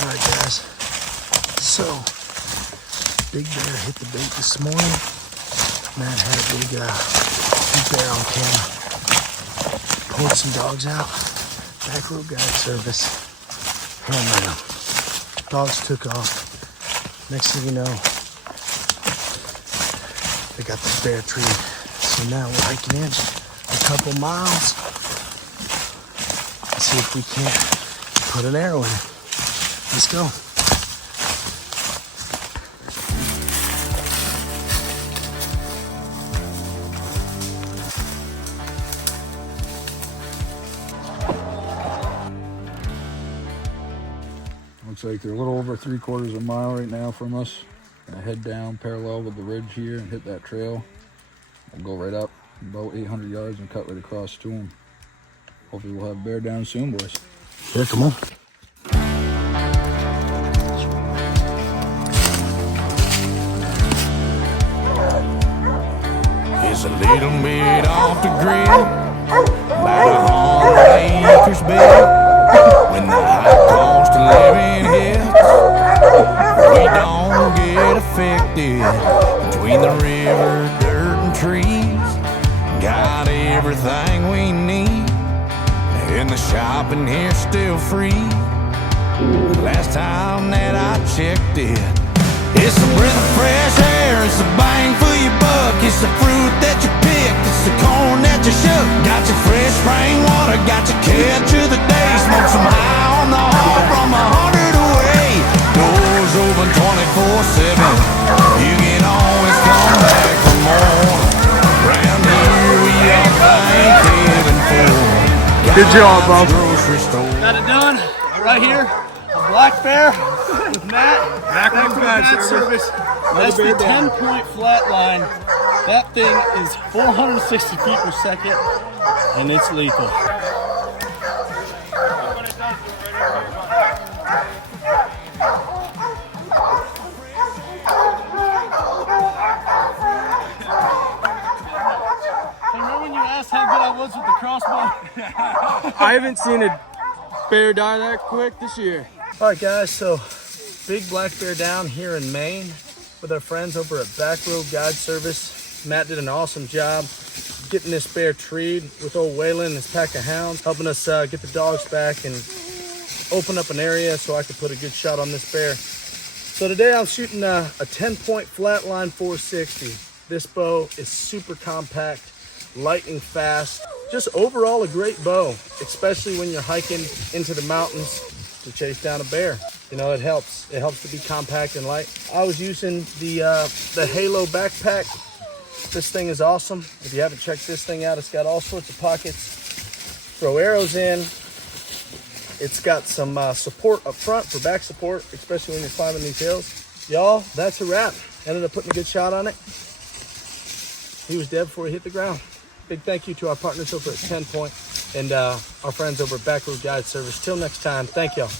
Alright guys, so big bear hit the bait this morning. Matt had a big bear on camera. Pulled some dogs out. Back road guide service. Hammered them. Dogs took off. Next thing you know, they got this bear tree. So now we're hiking in a couple miles. Let's see if we can't put an arrow in it. Let's go. Looks like they're a little over 3/4 of a mile right now from us. Gonna head down parallel with the ridge here and hit that trail. We'll go right up about 800 yards and cut right across to them. Hopefully we'll have bear down soon, boys. Yeah, come on. It's a little bit off the grid, about 100 acres big. When the high cost of living hits, we don't get affected. Between the river, dirt and trees, got everything we need, and the shopping here's still free. Last time that I checked it, it's a breath of fresh air, it's a bang for your buck, it's the fruit that you picked, it's the corn that you shook. Got your fresh spring water, got your catch of the day, smoke some high on the hog from 100 away. Doors open 24/7, you can always come back for more. Round here we all thank heaven for. Good job, Bob. Got it done right here. A black bear with Matt. Back road guide service. That's the 10-point flatline. That thing is 460 feet per second, and it's lethal. Remember when you asked how good I was with the crossbow? I haven't seen a bear die that quick this year. All right, guys, so big black bear down here in Maine with our friends over at Back Road Guide Service. Matt did an awesome job getting this bear treed with old Waylon and his pack of hounds, helping us get the dogs back and open up an area so I could put a good shot on this bear. So today I'm shooting a 10-point flatline 460. This bow is super compact, lightning fast, just overall a great bow, especially when you're hiking into the mountains to chase down a bear. You know, it helps to be compact and light. I was using the Halo backpack. This thing is awesome. If you haven't checked this thing out, it's got all sorts of pockets. Throw arrows in. It's got some support up front for back support, especially when you're climbing these hills. Y'all, that's a wrap. Ended up putting a good shot on it. He was dead before he hit the ground. Big thank you to our partners over at 10 Point and our friends over at Back Road Guide Service. Till next time, thank y'all.